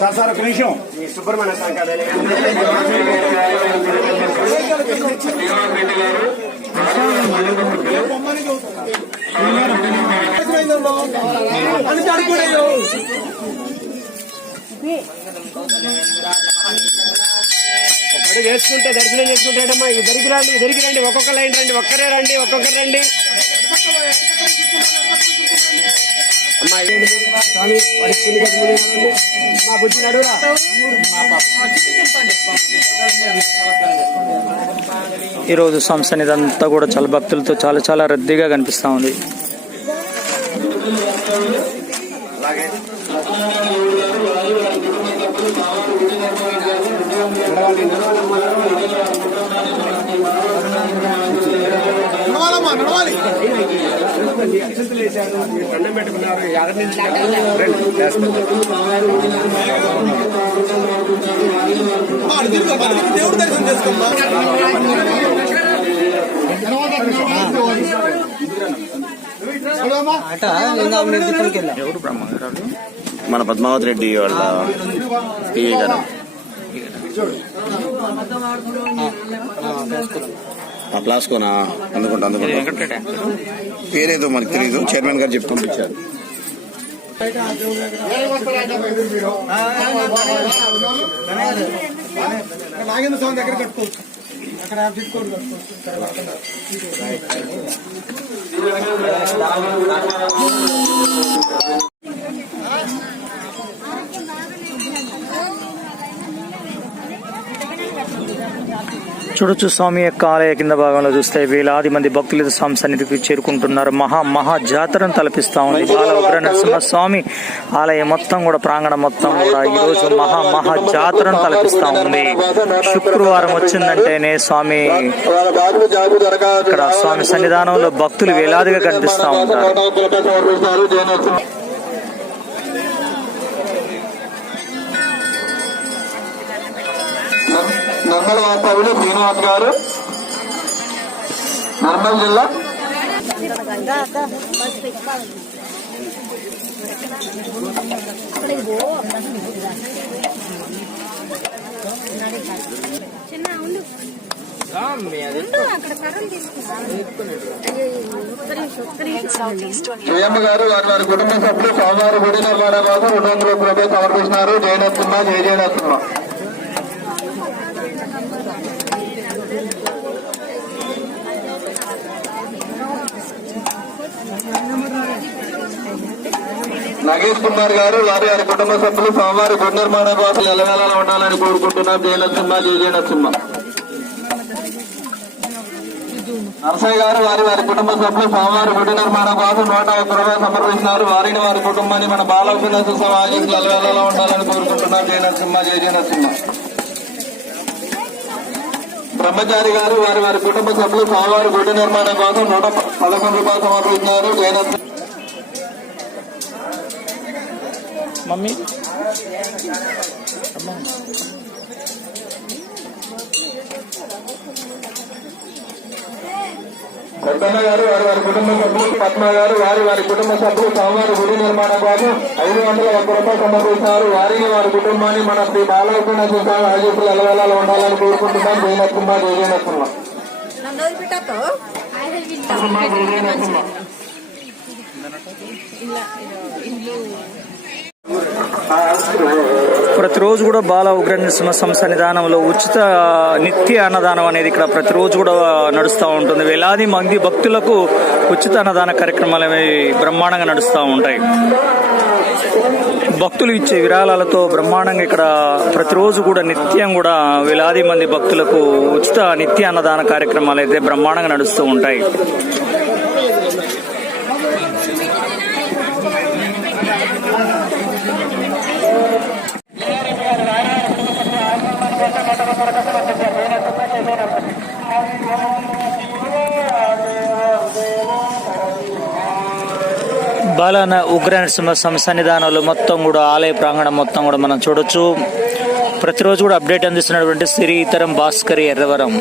Sir sir ఒక నిమిషం. ఈ సుబ్రహ్మణ్య ఒకటి వేసుకుంటే దర్శనం చేసుకుంటాడమ్మా. ఇద్దరికి రండి ఇద్దరికి రండి. ఒక్కొక్క లైన్ రండి ఒక్కరే రండి ఒక్కొక్కరు రండి. అమ్మా స్వామి మా ఈరోజు సంస్థ ఇదంతా కూడా చాలా భక్తులతో చాలా చాలా రద్దీగా కనిపిస్తూ ఉంది. అలాగే. నడవాలి దండం పెట్టుకున్నారు నుంచి దర్శనం చేసుకోమ్మా మన పద్మావతి రెడ్డి వాళ్ళ పిఏ గారు ఆ ప్లాస్కోనా అందుకుంటా అందుకుంటా. పేరేదో మనకు తెలియదు చైర్మన్ గారు చెప్పి పంపించారు నాగేంద్ర స్వామి దగ్గర కట్టుకోవచ్చు అక్కడ కట్టుకోవచ్చు చూడొచ్చు. స్వామి యొక్క ఆలయ కింద భాగంలో చూస్తే వేలాది మంది భక్తులు స్వామి సన్నిధికి చేరుకుంటున్నారు. మహా మహా జాతరను తలపిస్తా ఉంది. బాల ఉగ్ర నరసింహ స్వామి ఆలయం మొత్తం కూడా ప్రాంగణం మొత్తం కూడా ఈ రోజు మహా మహా జాతరను తలపిస్తా ఉంది. శుక్రవారం వచ్చిందంటేనే స్వామి ఇక్కడ స్వామి సన్నిధానంలో భక్తులు వేలాదిగా కనిపిస్తా ఉంటారు. నిర్మల్ వాస్తవ్యులు శ్రీనివాస్ గారు. నిర్మల్ జిల్లా. చిన్న ఉండు జయమ్మ గారు వారి వారి కుటుంబ సభ్యులు సోమవారం గుడి నిర్మాణ కోసం రెండు వందల రూపాయలు సమర్పిస్తున్నారు జయనత్తుమ్మ జయ జయనత్తుమ్మ నగేష్ కుమార్ గారు వారి వారి కుటుంబ సభ్యులు సోమవారి గుడి నిర్మాణ కోసం ఎలవేళలా ఉండాలని కోరుకుంటున్నాం. జయనత్తుమ్మ జయ నరసింహ. నరసయ్య గారు వారి వారి కుటుంబ సభ్యులు సోమవారి గుడి నిర్మాణం కోసం నూట ఒక్క రూపాయలు సమర్పిస్తున్నారు. వారిని వారి కుటుంబాన్ని మన బాలకృష్ణ సమాజం అలవేళలా ఉండాలని కోరుకుంటున్నాం. జయ నరసింహ జయ జయ నరసింహ. బ్రహ్మచారి గారు వారి వారి కుటుంబ సభ్యులు సోమవారి గుడి నిర్మాణం కోసం నూట పదకొండు రూపాయలు సమర్పిస్తున్నారు. జయ మమ్మీ. పెద్దన్న గారు వారి వారి కుటుంబ సభ్యులు పద్మ గారు వారి వారి కుటుంబ సభ్యులు సోమవారం గుడి నిర్మాణం కోసం ఐదు వందల ఒక్క రూపాయలు సమర్పిస్తున్నారు వారిని వారి కుటుంబాన్ని మన శ్రీ బాలకృష్ణ స్వామి ఆశీస్సులు ఎలవేళలా ఉండాలని కోరుకుంటున్నాం. జయ నరసింహ జయ జయ నరసింహ నన్ను వదిలిపెట్టతో ప్రతిరోజు కూడా బాల ఉగ్ర సంస్థ నిదానంలో ఉచిత నిత్య అన్నదానం అనేది ఇక్కడ ప్రతిరోజు కూడా నడుస్తూ ఉంటుంది. వేలాది మంది భక్తులకు ఉచిత అన్నదాన కార్యక్రమాలు అనేవి బ్రహ్మాండంగా నడుస్తూ ఉంటాయి. భక్తులు ఇచ్చే విరాళాలతో బ్రహ్మాండంగా ఇక్కడ ప్రతిరోజు కూడా నిత్యం కూడా వేలాది మంది భక్తులకు ఉచిత నిత్య అన్నదాన కార్యక్రమాలు అయితే బ్రహ్మాండంగా నడుస్తూ ఉంటాయి. బాలన ఉగ్ర నరసింహ సంస్థ సన్నిధానంలో మొత్తం కూడా ఆలయ ప్రాంగణం మొత్తం కూడా మనం చూడొచ్చు. ప్రతిరోజు కూడా అప్డేట్ అందిస్తున్నటువంటి శ్రీ భాస్కర్ భాస్కరి ఎర్రవరం.